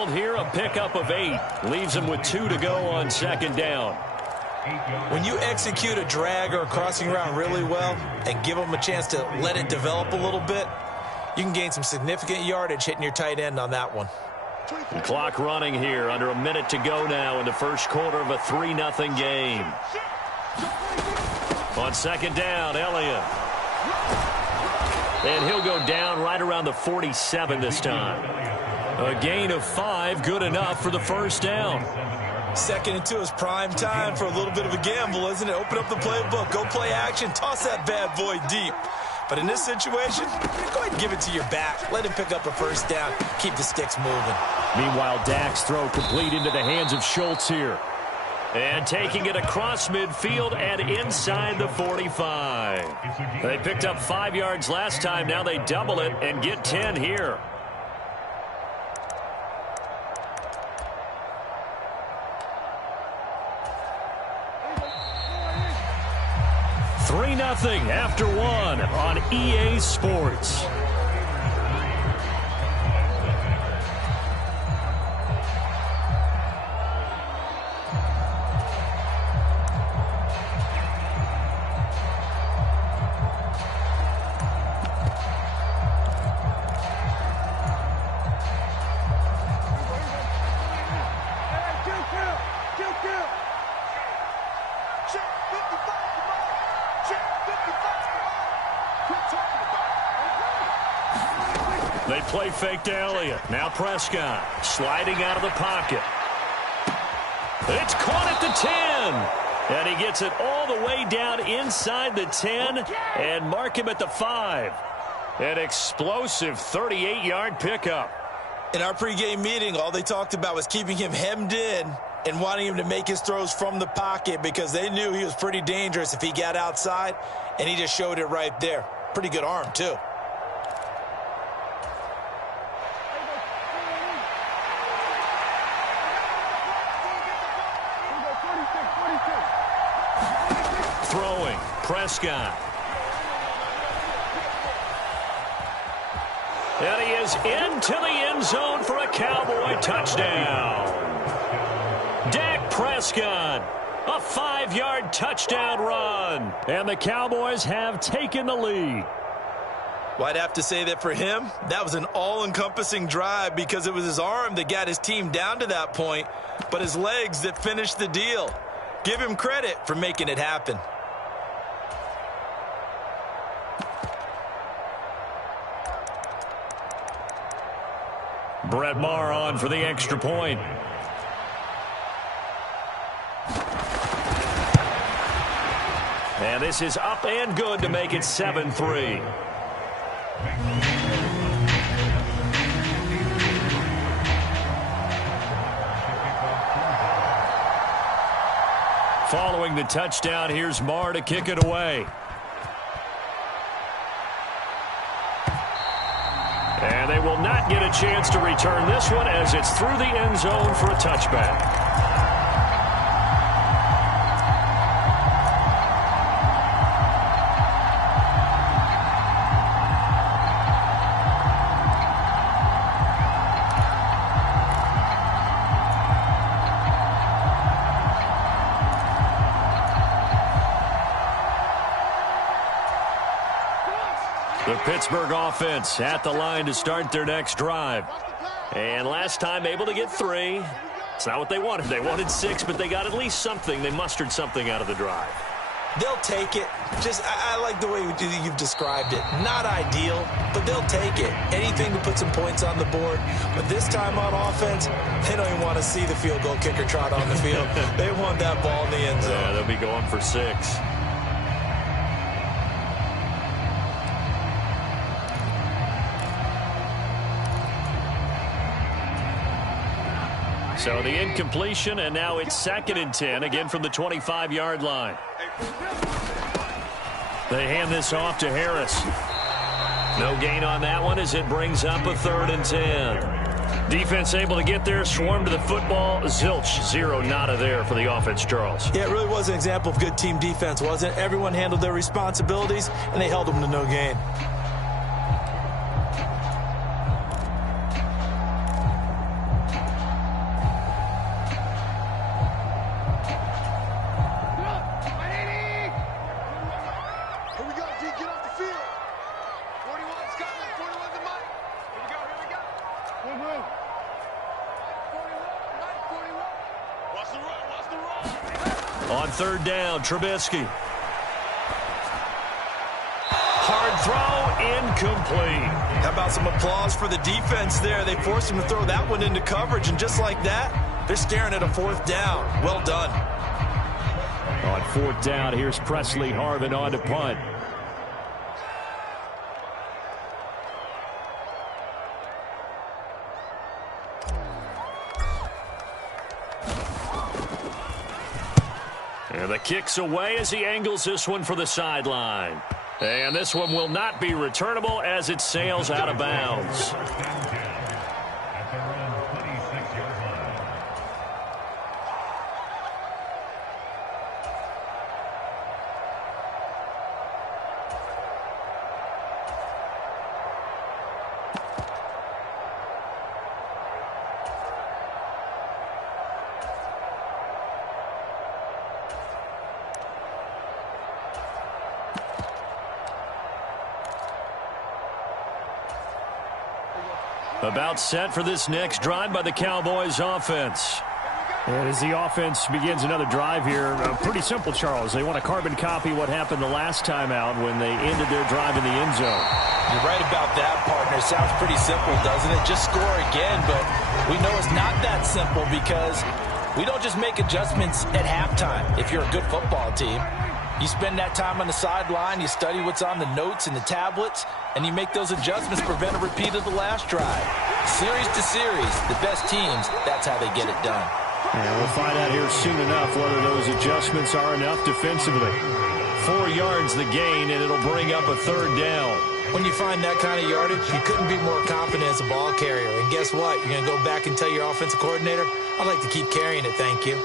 result here, a pickup of 8. Leaves them with 2 to go on second down. When you execute a drag or a crossing route really well and give them a chance to let it develop a little bit, you can gain some significant yardage hitting your tight end on that one. The clock running here, under a minute to go now in the first quarter of a 3-0 game. On second down, Elliott. And he'll go down right around the 47 this time. A gain of 5, good enough for the first down. 2nd and 2 is prime time for a little bit of a gamble, isn't it? Open up the playbook, go play action, toss that bad boy deep. But in this situation, go ahead and give it to your back. Let him pick up a first down. Keep the sticks moving. Meanwhile, Dak's throw complete into the hands of Schultz here. And taking it across midfield and inside the 45. They picked up 5 yards last time. Now they double it and get 10 here. 3-0 after 1 on EA Sports. They play fake to Elliott. Now Prescott sliding out of the pocket. It's caught at the 10. And he gets it all the way down inside the 10 and mark him at the 5. An explosive 38-yard pickup. In our pregame meeting, all they talked about was keeping him hemmed in and wanting him to make his throws from the pocket because they knew he was pretty dangerous if he got outside, and he just showed it right there. Pretty good arm, too. Throwing, Prescott. And he is into the end zone for a Cowboy touchdown. Dak Prescott, a 5-yard touchdown run. And the Cowboys have taken the lead. Well, I'd have to say that for him, that was an all-encompassing drive because it was his arm that got his team down to that point, but his legs that finished the deal. Give him credit for making it happen. Brett Maher on for the extra point. And this is up and good to make it 7-3. Following the touchdown, here's Maher to kick it away. And they will not get a chance to return this one as it's through the end zone for a touchback. The Pittsburgh offense at the line to start their next drive. And last time able to get 3. It's not what they wanted. They wanted 6, but they got at least something. They mustered something out of the drive. They'll take it. I like the way you've described it. Not ideal, but they'll take it. Anything to put some points on the board. But this time on offense, they don't even want to see the field goal kicker trot on the field. They want that ball in the end zone. Yeah, they'll be going for 6. So the incompletion, and now it's 2nd and 10, again from the 25-yard line. They hand this off to Harris. No gain on that one as it brings up a 3rd and 10. Defense able to get there, swarm to the football. Zilch, 0 nada there for the offense, Charles. Yeah, it really was an example of good team defense, wasn't it? Everyone handled their responsibilities, and they held them to no gain. On third down, Trubisky. Hard throw, incomplete. How about some applause for the defense there? They forced him to throw that one into coverage, and just like that, they're staring at a fourth down. Well done. On fourth down, here's Presley Harvin on to punt. And the kick's away as he angles this one for the sideline. And this one will not be returnable as it sails out of bounds. About set for this next drive by the Cowboys offense. And as the offense begins another drive here, pretty simple, Charles. They want to carbon copy what happened the last time out when they ended their drive in the end zone. You're right about that, partner. Sounds pretty simple, doesn't it? Just score again, but we know it's not that simple because we don't just make adjustments at halftime if you're a good football team. You spend that time on the sideline, you study what's on the notes and the tablets, and you make those adjustments, prevent a repeat of the last drive. Series to series, the best teams, that's how they get it done. And we'll find out here soon enough whether those adjustments are enough defensively. 4 yards the gain, and it'll bring up a third down. When you find that kind of yardage, you couldn't be more confident as a ball carrier. And guess what? You're going to go back and tell your offensive coordinator, I'd like to keep carrying it, thank you.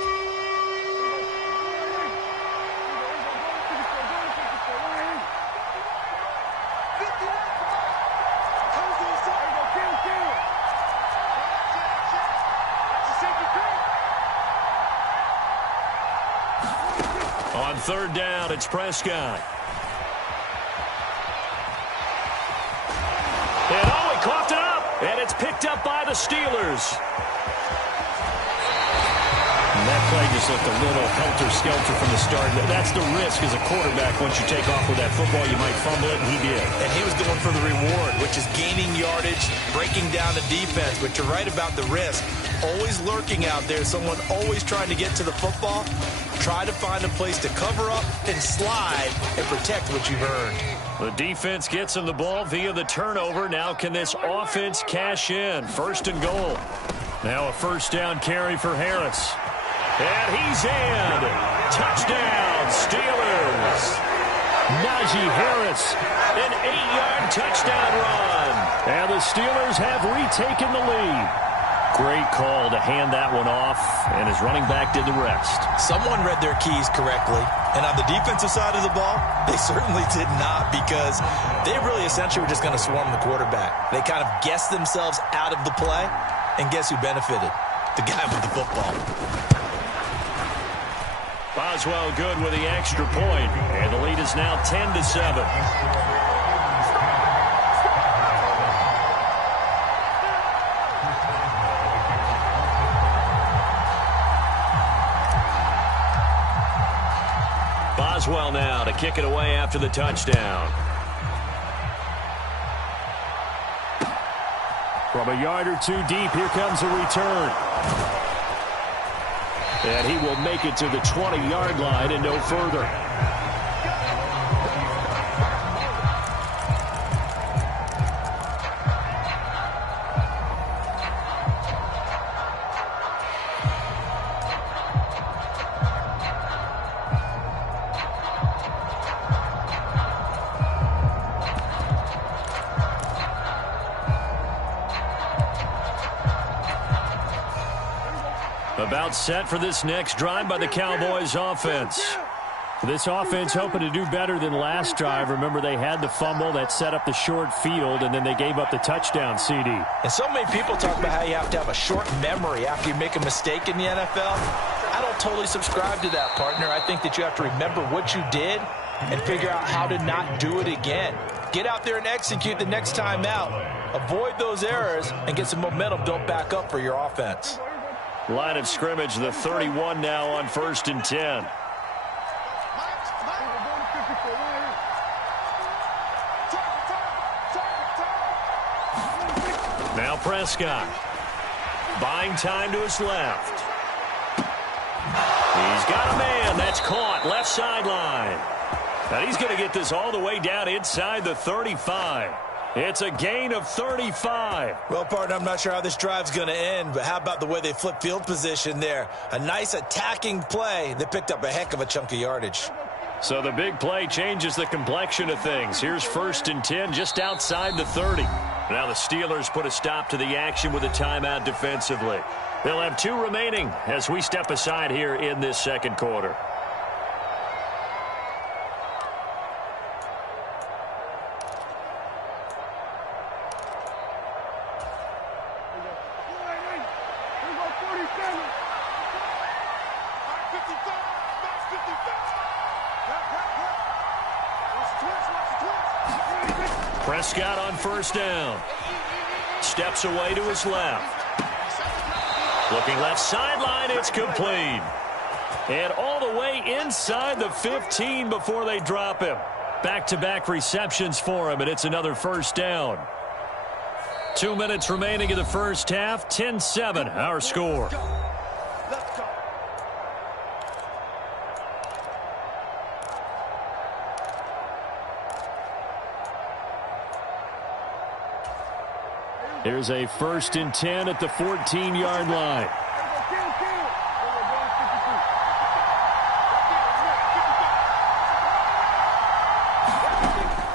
On third down, it's Prescott. And he coughed it up, and it's picked up by the Steelers. And that play just looked a little helter-skelter from the start. That's the risk as a quarterback. Once you take off with that football, you might fumble it, and he did. And he was going for the reward, which is gaining yardage, breaking down the defense. But you're right about the risk. Always lurking out there, someone always trying to get to the football. Try to find a place to cover up and slide and protect what you've earned. The defense gets him the ball via the turnover. Now can this offense cash in? First and goal. Now a first down carry for Harris. And he's in. Touchdown, Steelers. Najee Harris, an 8-yard touchdown run. And the Steelers have retaken the lead. Great call to hand that one off, and his running back did the rest. Someone read their keys correctly, and on the defensive side of the ball, they certainly did not, because they really essentially were just going to swarm the quarterback. They kind of guessed themselves out of the play, and guess who benefited? The guy with the football. Boswell good with the extra point, and the lead is now 10-7. Boswell now to kick it away after the touchdown. From a yard or two deep, here comes a return. And he will make it to the 20-yard line and no further. About set for this next drive by the Cowboys offense. This offense hoping to do better than last drive. Remember, they had the fumble that set up the short field, and then they gave up the touchdown CD. And so many people talk about how you have to have a short memory after you make a mistake in the NFL. I don't totally subscribe to that, partner. I think that you have to remember what you did and figure out how to not do it again. Get out there and execute the next time out. Avoid those errors and get some momentum built back up for your offense. Line of scrimmage, the 31 now on 1st and 10. Now Prescott. Buying time to his left. He's got a man. That's caught. Left sideline. And he's going to get this all the way down inside the 35. It's a gain of 35. Well, partner, I'm not sure how this drive's going to end, but how about the way they flip field position there? A nice attacking play. They picked up a heck of a chunk of yardage. So the big play changes the complexion of things. Here's 1st and 10 just outside the 30. Now the Steelers put a stop to the action with a timeout defensively. They'll have 2 remaining as we step aside here in this second quarter. Prescott on 1st down. Steps away to his left. Looking left sideline, it's complete. And all the way inside the 15 before they drop him. Back-to-back receptions for him, and it's another 1st down. 2 minutes remaining in the first half. 10-7, our score. Here's a 1st and 10 at the 14-yard line.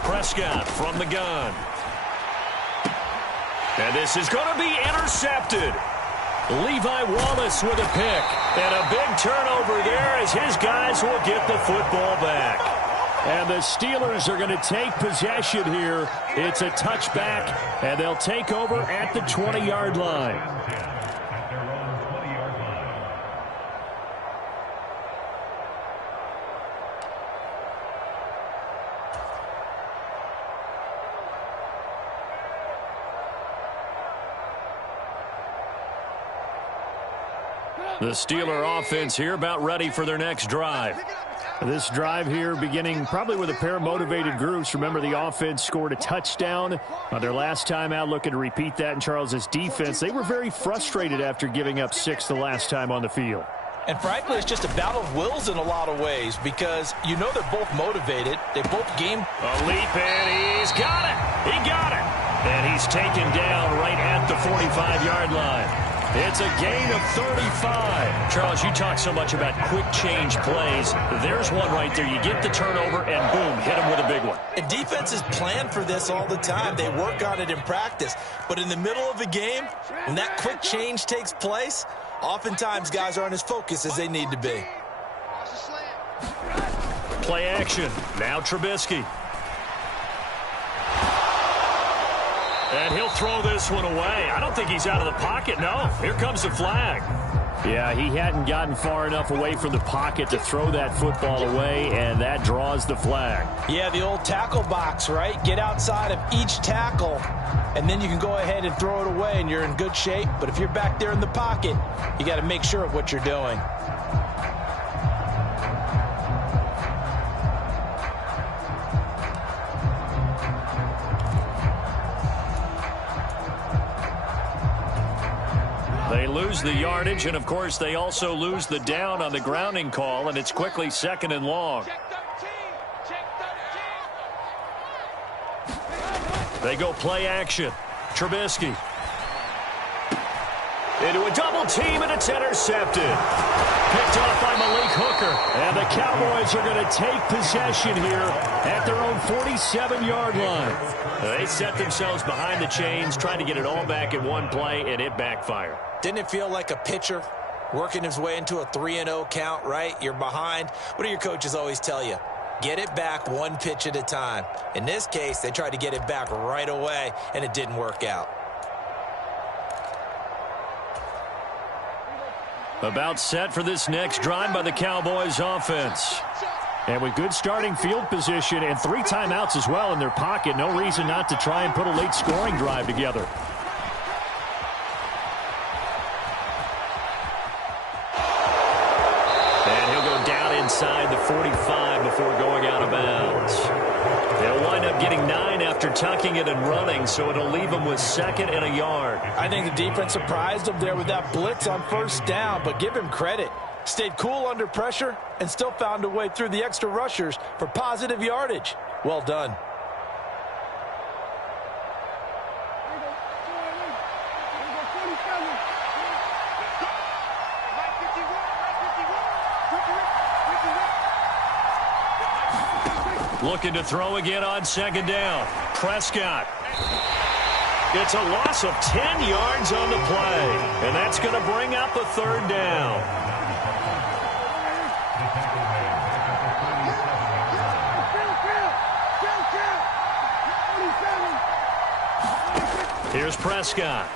Prescott from the gun. And this is going to be intercepted. Levi Wallace with a pick. And a big turnover there as his guys will get the football back. And the Steelers are going to take possession here. It's a touchback, and they'll take over at the 20-yard line. The Steeler offense here about ready for their next drive. This drive here beginning probably with a pair of motivated groups. Remember, the offense scored a touchdown on their last time out, looking to repeat that in Charles's defense. They were very frustrated after giving up 6 the last time on the field. And frankly, it's just a battle of wills in a lot of ways because you know they're both motivated. They both game. A leap, and he's got it. He got it. And he's taken down right at the 45-yard line. It's a gain of 35. Charles, you talk so much about quick change plays. There's one right there. You get the turnover, and boom, hit him with a big one. And defenses plan for this all the time. They work on it in practice. But in the middle of a game, when that quick change takes place, oftentimes guys aren't as focused as they need to be. Play action. Now Trubisky. And he'll throw this one away. I don't think he's out of the pocket. No, here comes the flag. Yeah, he hadn't gotten far enough away from the pocket to throw that football away, and that draws the flag. Yeah, the old tackle box, right? Get outside of each tackle, and then you can go ahead and throw it away, and you're in good shape. But if you're back there in the pocket, you got to make sure of what you're doing. They lose the yardage, and, of course, they also lose the down on the grounding call, and it's quickly 2nd and long. They go play action. Trubisky. Into a double team, and it's intercepted. Picked off by Malik Hooker. And the Cowboys are going to take possession here at their own 47-yard line. They set themselves behind the chains, trying to get it all back in one play, and it backfired. Didn't it feel like a pitcher working his way into a 3-0 count, right? You're behind. What do your coaches always tell you? Get it back one pitch at a time. In this case, they tried to get it back right away, and it didn't work out. About set for this next drive by the Cowboys offense. And with good starting field position and 3 timeouts as well in their pocket, no reason not to try and put a late scoring drive together. inside the 45 before going out of bounds. They'll wind up getting 9 after tucking it and running, so it'll leave them with 2nd and a yard. I think the defense surprised them there with that blitz on 1st down, but give him credit. Stayed cool under pressure and still found a way through the extra rushers for positive yardage. Well done. Looking to throw again on 2nd down. Prescott. It's a loss of 10 yards on the play, and that's going to bring up a 3rd down. Here's Prescott.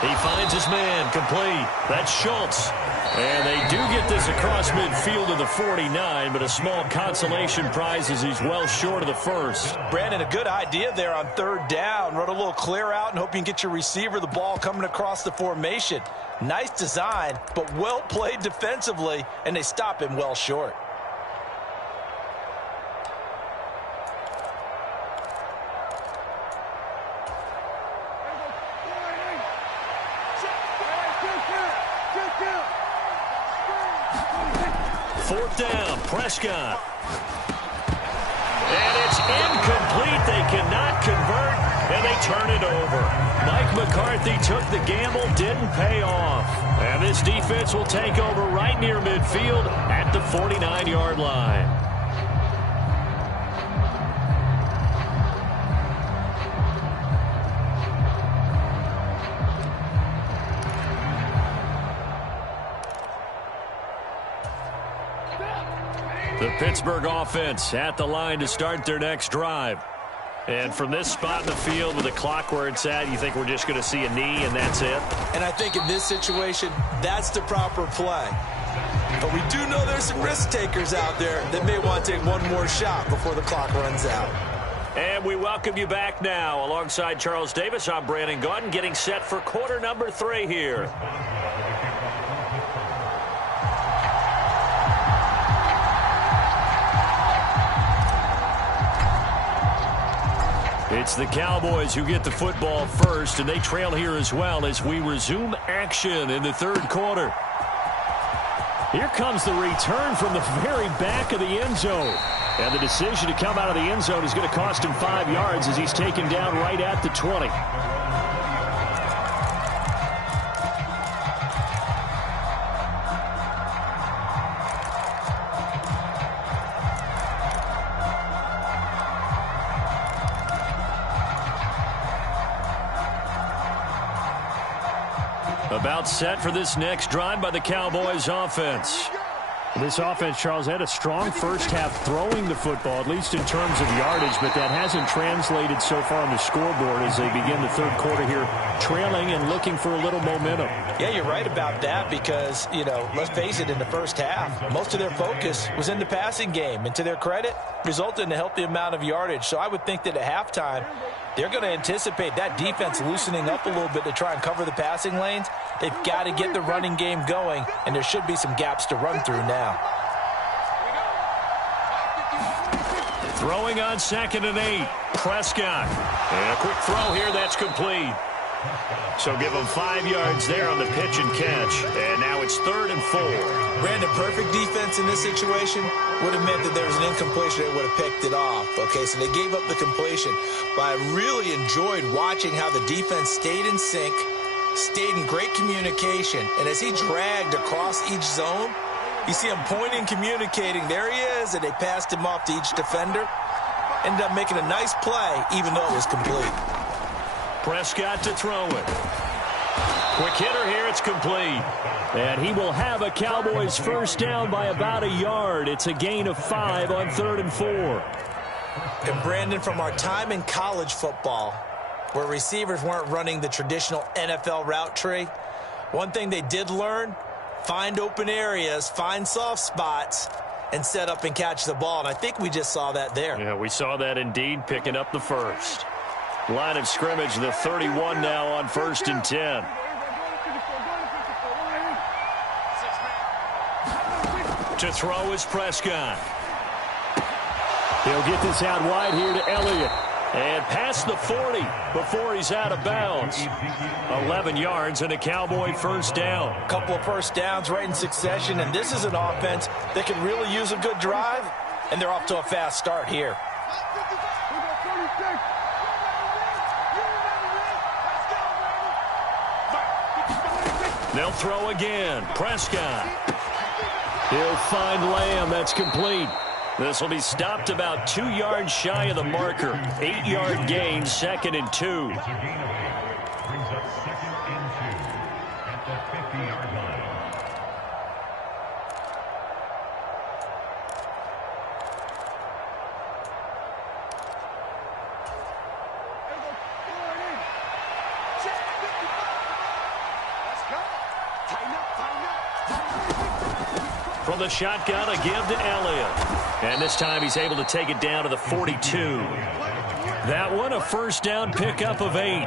He finds his man, complete. That's Schultz. And they do get this across midfield to the 49, but a small consolation prize as he's well short of the 1st. Brandon, a good idea there on 3rd down. Run a little clear out and hope you can get your receiver the ball coming across the formation. Nice design, but well played defensively, and they stop him well short. Down, Prescott. And it's incomplete. They cannot convert, and they turn it over. Mike McCarthy took the gamble, didn't pay off. And this defense will take over right near midfield at the 49-yard line. The Pittsburgh offense at the line to start their next drive. And from this spot in the field with the clock where it's at, you think we're just going to see a knee and that's it? And I think in this situation, that's the proper play. But we do know there's some risk takers out there that may want to take one more shot before the clock runs out. And we welcome you back now. Alongside Charles Davis, I'm Brandon Gaudin, getting set for quarter number 3 here. It's the Cowboys who get the football first, and they trail here as well as we resume action in the 3rd quarter. Here comes the return from the very back of the end zone. And the decision to come out of the end zone is going to cost him 5 yards as he's taken down right at the 20. About set for this next drive by the Cowboys offense. This offense, Charles, had a strong first half throwing the football, at least in terms of yardage, but that hasn't translated so far on the scoreboard as they begin the 3rd quarter here, trailing and looking for a little momentum. Yeah, you're right about that because, you know, let's face it, in the first half, most of their focus was in the passing game, and to their credit, resulted in a healthy amount of yardage. So I would think that at halftime, they're going to anticipate that defense loosening up a little bit to try and cover the passing lanes. They've got to get the running game going, and there should be some gaps to run through now. Throwing on 2nd and 8. Prescott. And a quick throw here, that's complete. So give them 5 yards there on the pitch and catch. And now it's 3rd and 4. Brandon, perfect defense in this situation would have meant that there was an incompletion that would have picked it off. Okay, so they gave up the completion. But I really enjoyed watching how the defense stayed in sync, stayed in great communication. And as he dragged across each zone, you see him pointing, communicating. There he is, and they passed him off to each defender. Ended up making a nice play, even though it was complete. Prescott to throw it. Quick hitter here, it's complete. And he will have a Cowboys first down by about a yard. It's a gain of 5 on 3rd and 4. And Brandon, from our time in college football, where receivers weren't running the traditional NFL route tree, one thing they did learn, find open areas, find soft spots, and set up and catch the ball. And I think we just saw that there. Yeah, we saw that indeed, picking up the first. Line of scrimmage, the 31 now on 1st and 10. To throw is Prescott. He'll get this out wide here to Elliott. And past the 40 before he's out of bounds. 11 yards and a Cowboy first down. A couple of first downs right in succession, and this is an offense that can really use a good drive, and they're off to a fast start here. They'll throw again. Prescott. He'll find Lamb. That's complete. This will be stopped about 2 yards shy of the marker. 8-yard gain, 2nd and 2. Brings up 2nd and 2 at the 50-yard line. From the shotgun, a give to Elliott. And this time he's able to take it down to the 42. That one, a first down pickup of 8.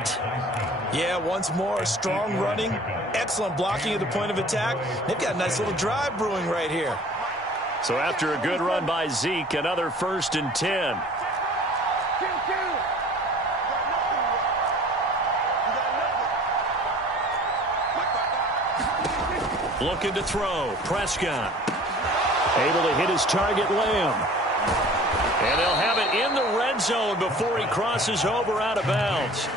Yeah, once more, strong running, excellent blocking at the point of attack. They've got a nice little drive brewing right here. So after a good run by Zeke, another 1st and 10. Looking to throw. Prescott. Able to hit his target, Lamb. And they'll have it in the red zone before he crosses over out of bounds.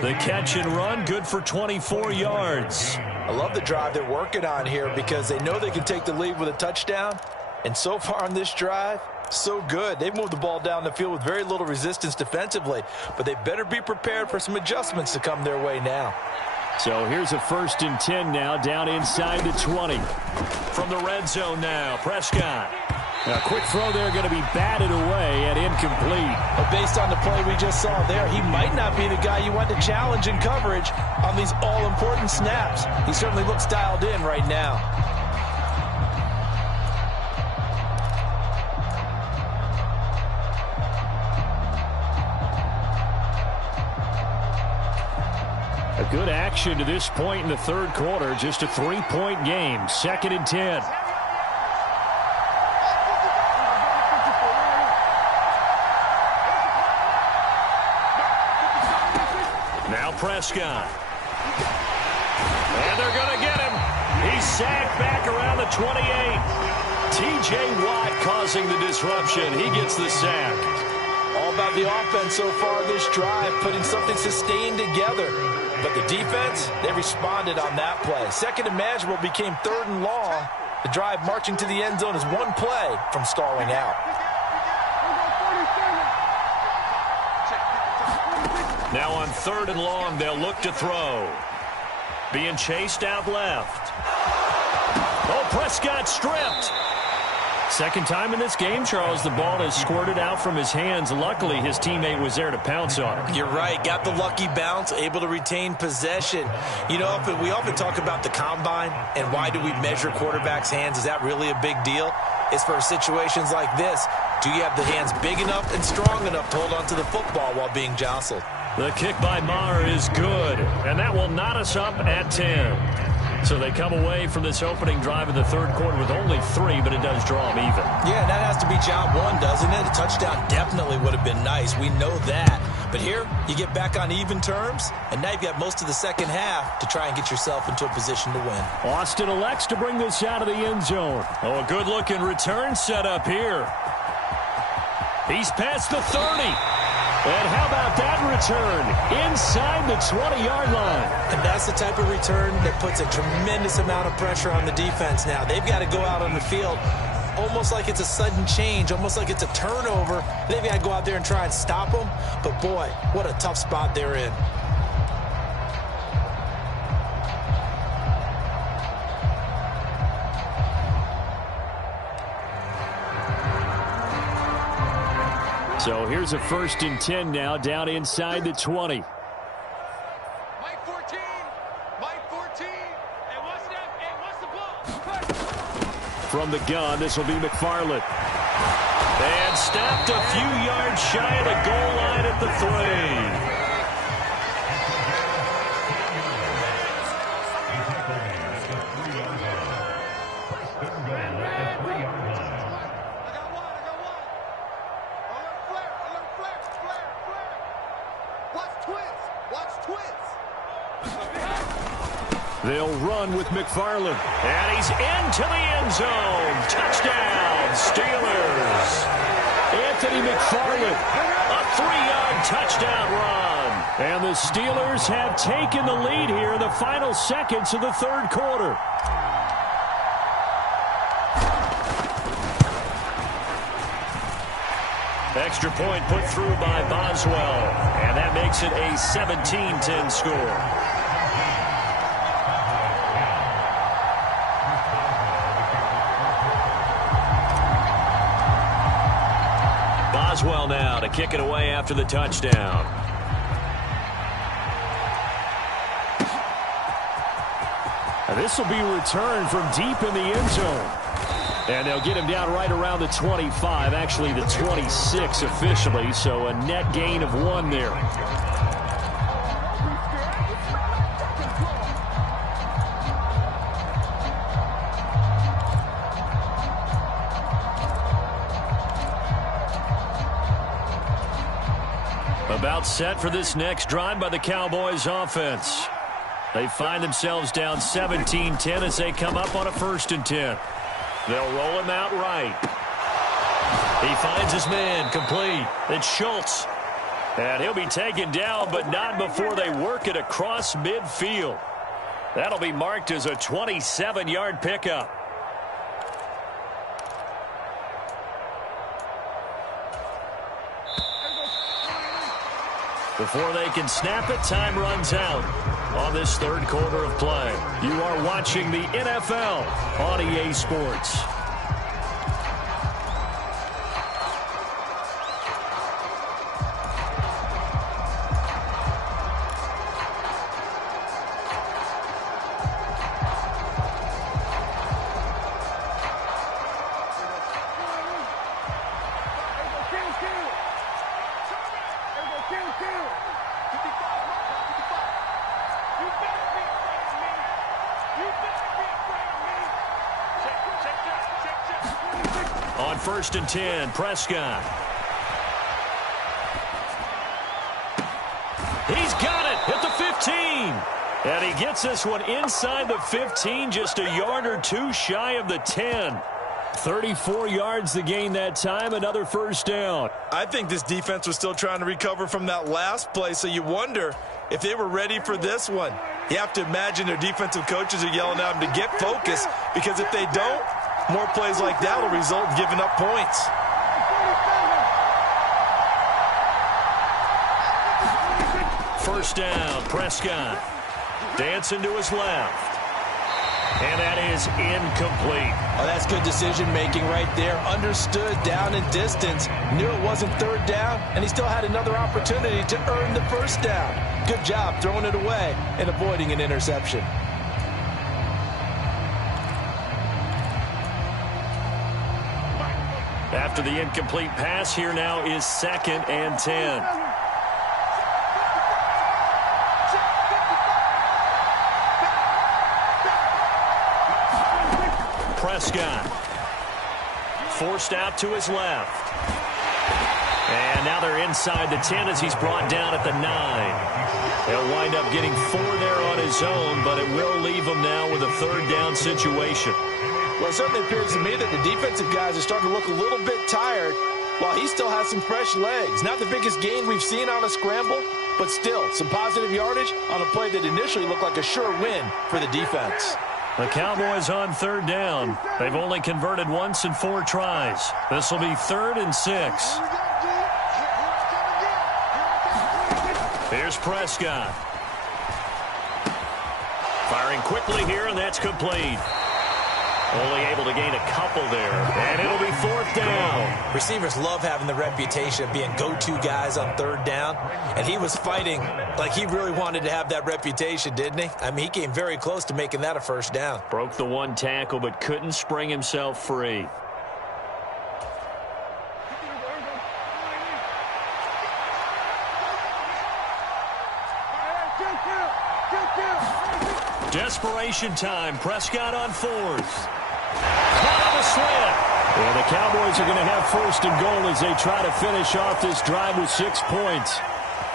The catch and run, good for 24 yards. I love the drive they're working on here because they know they can take the lead with a touchdown. And so far on this drive, so good. They've moved the ball down the field with very little resistance defensively. But they better be prepared for some adjustments to come their way now. So here's a 1st and 10 now, down inside the 20. From the red zone now, Prescott. A quick throw there, going to be batted away and incomplete. But based on the play we just saw there, he might not be the guy you want to challenge in coverage on these all-important snaps. He certainly looks dialed in right now. A good action to this point in the third quarter. Just a 3-point game. 2nd and 10. Now Prescott. And they're going to get him. He's sacked back around the 28. T.J. Watt causing the disruption. He gets the sack. All about the offense so far this drive, putting something sustained together. But the defense, they responded on that play. 2nd and manageable became 3rd and long. The drive marching to the end zone is one play from stalling out. Now on 3rd and long, they'll look to throw. Being chased out left. Oh, Prescott stripped. Second time in this game, Charles, the ball has squirted out from his hands. Luckily, his teammate was there to pounce on it. You're right. Got the lucky bounce, able to retain possession. You know, we often talk about the combine and why do we measure quarterbacks' hands. Is that really a big deal? It's for situations like this. Do you have the hands big enough and strong enough to hold onto the football while being jostled? The kick by Maher is good, and that will knot us up at 10. So they come away from this opening drive in the third quarter with only 3, but it does draw them even. Yeah, that has to be job one, doesn't it? A touchdown definitely would have been nice. We know that. But here, you get back on even terms, and now you've got most of the second half to try and get yourself into a position to win. Austin elects to bring this out of the end zone. Oh, a good-looking return set up here. He's past the 30. And how about that return inside the 20-yard line? And that's the type of return that puts a tremendous amount of pressure on the defense now. They've got to go out on the field almost like it's a sudden change, almost like it's a turnover. They've got to go out there and try and stop them. But, boy, what a tough spot they're in. So here's a 1st and 10 now, down inside the 20. Mike 14. Mike 14. And what's that? And what's the ball? From the gun, this will be McFarland. And stopped a few yards shy of the goal line at the 3. They'll run with McFarland. And he's into the end zone. Touchdown, Steelers. Anthony McFarland. A 3-yard touchdown run. And the Steelers have taken the lead here in the final seconds of the third quarter. Extra point put through by Boswell. And that makes it a 17-10 score. Boswell now to kick it away after the touchdown. This will be returned from deep in the end zone. And they'll get him down right around the 25, actually the 26 officially, so a net gain of 1 there. About set for this next drive by the Cowboys offense. They find themselves down 17-10 as they come up on a 1st and 10. They'll roll him out right. He finds his man complete. It's Schultz. And he'll be taken down, but not before they work it across midfield. That'll be marked as a 27-yard pickup. Before they can snap it, time runs out on this third quarter of play. You are watching the NFL on EA Sports. On 1st and 10, Prescott. He's got it at the 15. And he gets this one inside the 15, just a yard or 2 shy of the 10. 34 yards to gain that time, another 1st down. I think this defense was still trying to recover from that last play, so you wonder if they were ready for this one. You have to imagine their defensive coaches are yelling at them to get focused, because if they don't, more plays like that will result in giving up points. First down, Prescott. Dancing to his left. And that is incomplete. Oh, that's good decision-making right there. Understood down and distance. Knew it wasn't 3rd down, and he still had another opportunity to earn the 1st down. Good job throwing it away and avoiding an interception. After the incomplete pass, here now is 2nd and 10. Prescott forced out to his left. And now they're inside the 10 as he's brought down at the 9. He'll wind up getting 4 there on his own, but it will leave him now with a 3rd down situation. Well, it certainly appears to me that the defensive guys are starting to look a little bit tired while he still has some fresh legs. Not the biggest gain we've seen on a scramble, but still some positive yardage on a play that initially looked like a sure win for the defense. The Cowboys on 3rd down. They've only converted once in 4 tries. This will be 3rd and 6. Here's Prescott. Firing quickly here, and that's complete. Only able to gain a couple there, and it'll be 4th down. Receivers love having the reputation of being go-to guys on 3rd down, and he was fighting like he really wanted to have that reputation, didn't he? I mean, he came very close to making that a 1st down. Broke the 1 tackle, but couldn't spring himself free. Desperation time. Prescott on 4th. Caught on the slant. Well, the Cowboys are going to have 1st and goal as they try to finish off this drive with 6 points.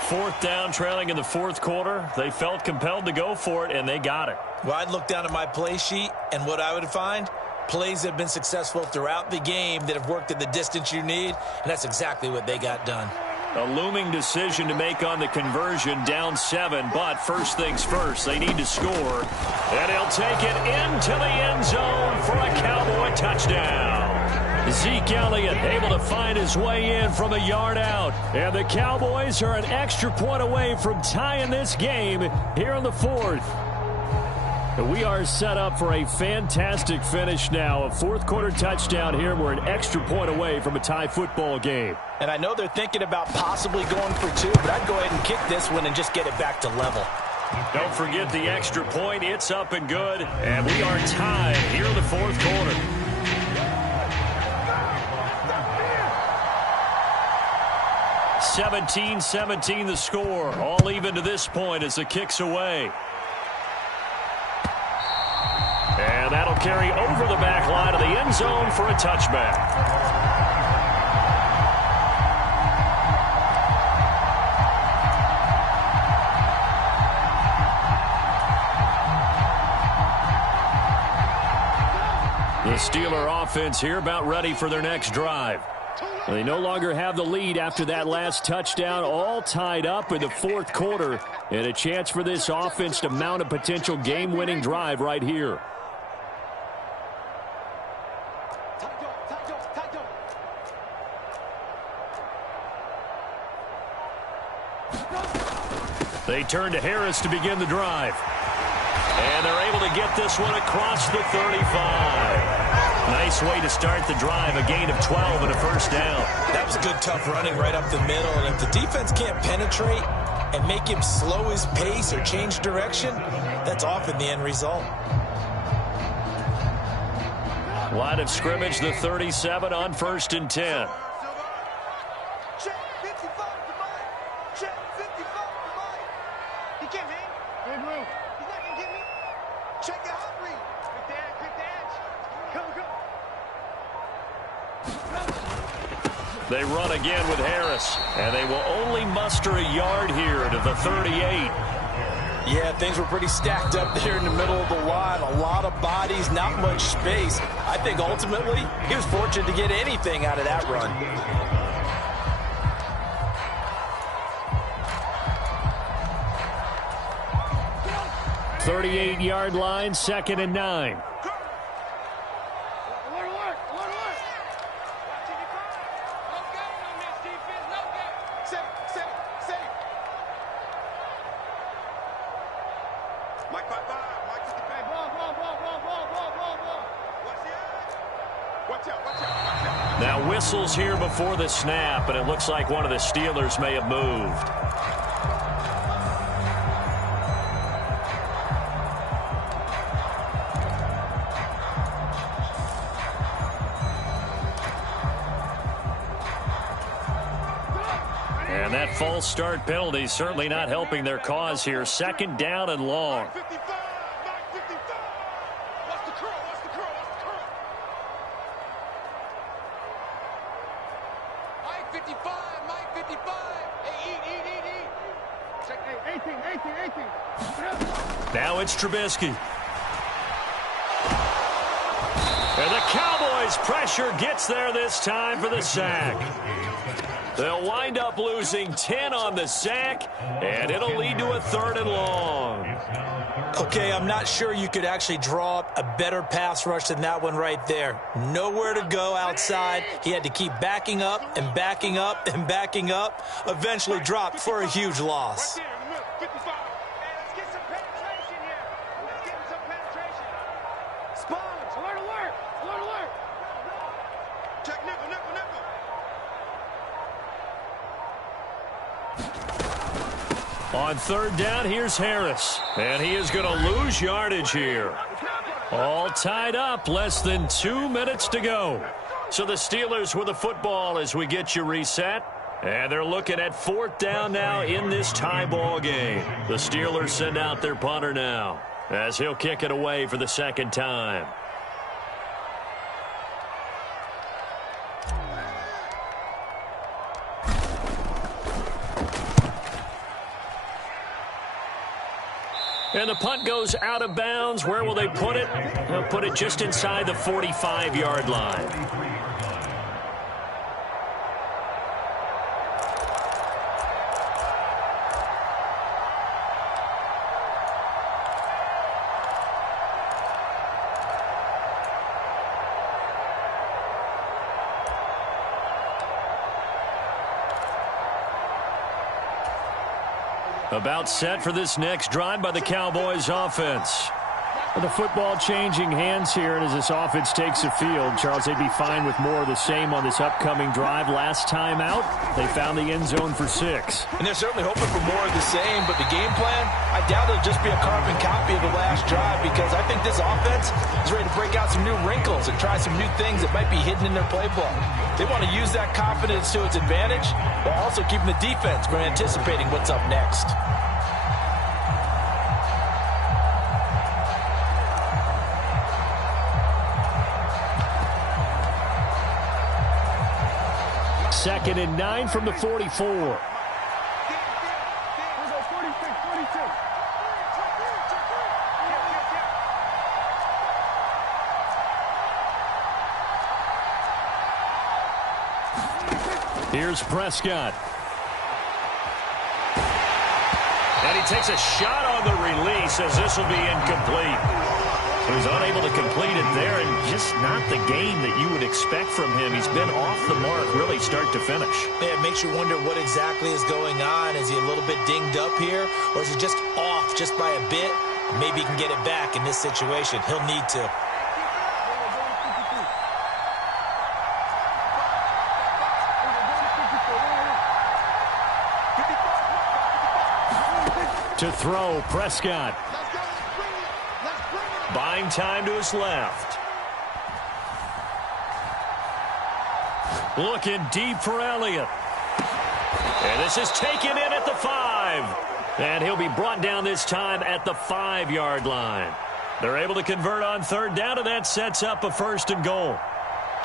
Fourth down, trailing in the fourth quarter. They felt compelled to go for it, and they got it. Well, I'd look down at my play sheet, and what I would find, plays that have been successful throughout the game that have worked at the distance you need, and that's exactly what they got done. A looming decision to make on the conversion, down 7, but first things first, they need to score, and he'll take it into the end zone for a Cowboy touchdown. Zeke Elliott able to find his way in from a yard out, and the Cowboys are an extra point away from tying this game here in the fourth. We are set up for a fantastic finish now. A fourth quarter touchdown here. We're an extra point away from a tie football game. And I know they're thinking about possibly going for 2, but I'd go ahead and kick this one and just get it back to level. Don't forget the extra point. It's up and good. And we are tied here in the fourth quarter. (17-17) the score. All even to this point as the kick's away. And that'll carry over the back line of the end zone for a touchback. The Steeler offense here about ready for their next drive. They no longer have the lead after that last touchdown, all tied up in the fourth quarter, and a chance for this offense to mount a potential game-winning drive right here. They turn to Harris to begin the drive. And they're able to get this one across the 35. Nice way to start the drive, a gain of 12 and a first down. That was good, tough running right up the middle. And if the defense can't penetrate and make him slow his pace or change direction, that's often the end result. Line of scrimmage, the 37 on 1st and 10. Check 55 to Mike. Check 55 to Mike. He can't hang. He's not going to get me. Check the hot read. Quick dash. Go. They run again with Harris, and they will only muster a yard here to the 38. Yeah, things were pretty stacked up there in the middle of the line. A lot of bodies, not much space. I think ultimately he was fortunate to get anything out of that run. 38-yard line, 2nd and 9. Now whistles here before the snap, and it looks like one of the Steelers may have moved. And that false start penalty certainly not helping their cause here. 2nd down and long. Now it's Trubisky. And the Cowboys' pressure gets there this time for the sack. They'll wind up losing 10 on the sack, and it'll lead to a 3rd and long. Okay, I'm not sure you could actually draw up a better pass rush than that one right there. Nowhere to go outside. He had to keep backing up and backing up and backing up. Eventually dropped for a huge loss. On 3rd down, here's Harris. And he is going to lose yardage here. All tied up, less than 2 minutes to go. So the Steelers with the football as we get you reset. And they're looking at 4th down now in this tie ball game. The Steelers send out their punter now as he'll kick it away for the 2nd time. And the punt goes out of bounds. Where will they put it? They'll put it just inside the 45-yard line. About set for this next drive by the Cowboys offense. The football changing hands here, and as this offense takes the field, Charles, they'd be fine with more of the same on this upcoming drive. Last time out, they found the end zone for 6. And they're certainly hoping for more of the same, but the game plan, I doubt it'll just be a carbon copy of the last drive, because I think this offense is ready to break out some new wrinkles and try some new things that might be hidden in their playbook. They want to use that confidence to its advantage while also keeping the defense from anticipating what's up next. Second and 9 from the 44. Here's Prescott. And he takes a shot on the release as this will be incomplete. He was unable to complete it there, and just not the game that you would expect from him. He's been off the mark really start to finish. Yeah, it makes you wonder what exactly is going on. Is he a little bit dinged up here, or is he just off just by a bit? Maybe he can get it back in this situation. He'll need to. To throw, Prescott. Buying time to his left. Looking deep for Elliott. And this is taken in at the 5. And he'll be brought down this time at the 5-yard line. They're able to convert on third down, and that sets up a 1st and goal.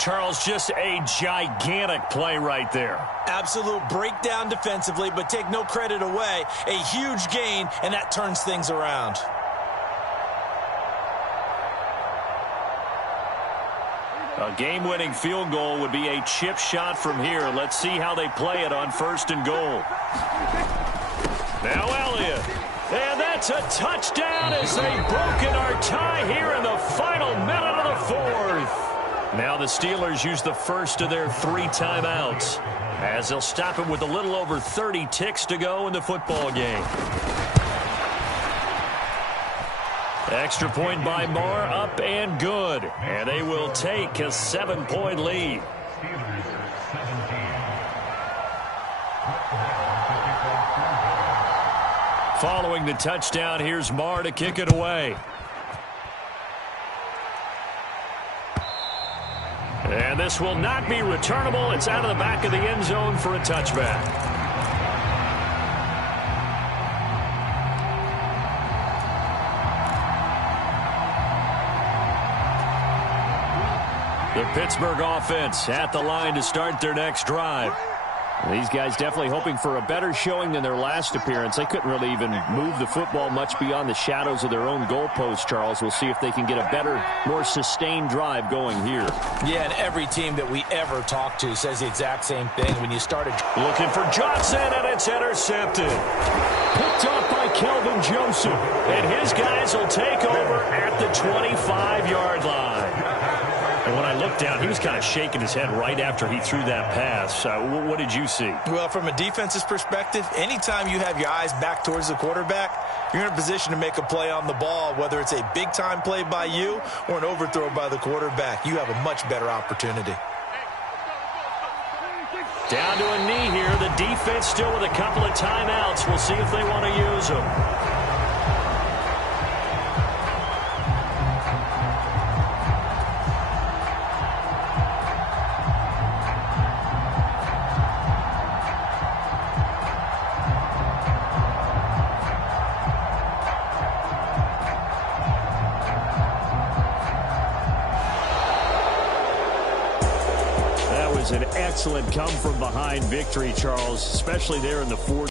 Charles, just a gigantic play right there. Absolute breakdown defensively, but take no credit away. A huge gain, and that turns things around. A game-winning field goal would be a chip shot from here. Let's see how they play it on 1st and goal. Now Elliott. And that's a touchdown as they've broken our tie here in the final minute of the 4th. Now the Steelers use the first of their 3 timeouts as they'll stop it with a little over 30 ticks to go in the football game. Extra point by Marr, up and good. And they will take a 7-point lead. Following the touchdown, here's Marr to kick it away. And this will not be returnable. It's out of the back of the end zone for a touchback. The Pittsburgh offense at the line to start their next drive. These guys definitely hoping for a better showing than their last appearance. They couldn't really even move the football much beyond the shadows of their own goalpost, Charles. We'll see if they can get a better, more sustained drive going here. Yeah, and every team that we ever talk to says the exact same thing. When you started looking for Johnson, and it's intercepted. Picked off by Kelvin Joseph. And his guys will take over at the 25-yard line. And when I looked down, he was kind of shaking his head right after he threw that pass. What did you see? Well, from a defense's perspective, anytime you have your eyes back towards the quarterback, you're in a position to make a play on the ball, whether it's a big-time play by you or an overthrow by the quarterback. You have a much better opportunity. Down to a knee here. The defense still with a couple of timeouts. We'll see if they want to use them. An excellent come-from-behind victory, Charles, especially there in the fourth.